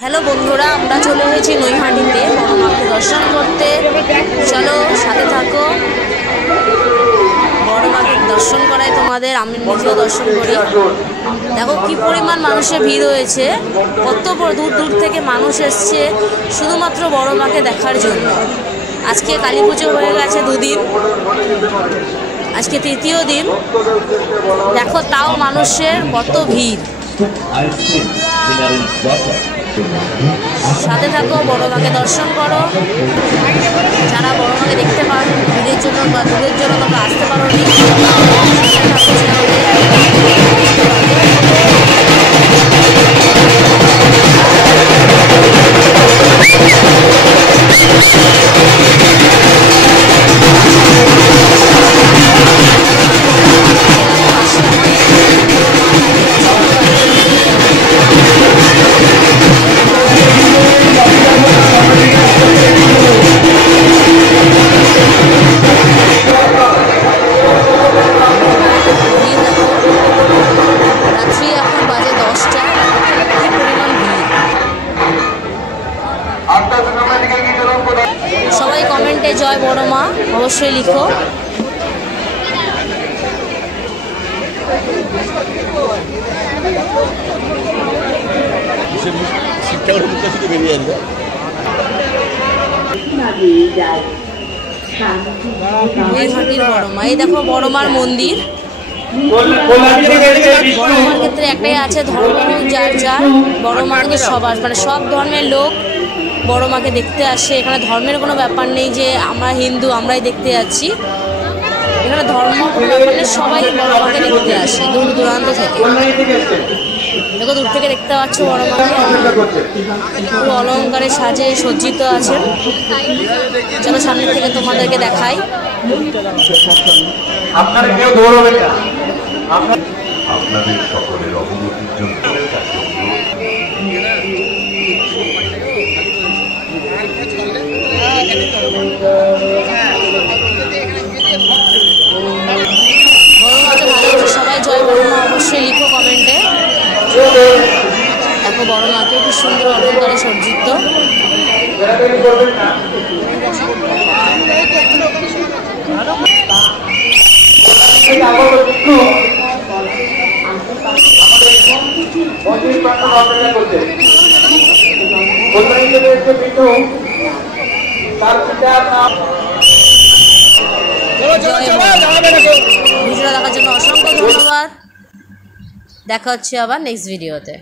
Hello বন্ধুরা, আমরা চলে এসেছি নৈহাটিতে বড় মাকে দর্শন করতে। চলো সাথে থাকো। বড় মাকে দর্শন করাই তোমাদের, আমি নিজেও দর্শন করি। দেখো কি পরিমাণ মানুষের ভিড় হয়েছে, কত দূর দূর থেকে মানুষ এসছে শুধুমাত্র বড় মাকে দেখার জন্য। আজকে কালী পুজো হয়ে গেছে দুদিন, আজকে তৃতীয় দিন। দেখো তাও মানুষের কত ভিড়। সাথে থাকো, বড় মাকে দর্শন করো। যারা বড় মাকে দেখতে পারো ভিড়ের জন্য বা দূরের জন্য তোমরা আসতে পারো নি, সবাই কমেন্টে জয় বড় মা অবশ্যই লিখো। নৈহাটির বড় মা, এই দেখো বড় মার মন্দির। বড় মার ক্ষেত্রে একটাই আছে, ধর্ম যার যার, বড় মা কিন্তু সবার মানে সব ধর্মের লোক বড় মাকে দেখতে আসে। এখানে ধর্মের কোনো ব্যাপার নেই যে আমরা হিন্দু আমরাই দেখতে যাচ্ছি, এখানে ধর্ম কোনো ব্যাপার নেই, সবাই বড় মাকে দেখতে আসে দূর দূরান্ত থেকে। দেখো দূর থেকে দেখতে পাচ্ছ বড় মাকে, পুরো অলঙ্কারে সাজে সজ্জিত আছেন। চলো সামনের থেকে তোমাদেরকে দেখাই। আপনাদের সকলের অবগতির জন্য সবাই জয় বড় মা অবশ্যই লিখো কমেন্টে। দেখো বড় মাকে খুব সুন্দর অলঙ্কারে সজ্জিত। ভিডিওটা দেখার জন্য অসংখ্য ধন্যবাদ। দেখা হচ্ছে আবার নেক্সট ভিডিওতে।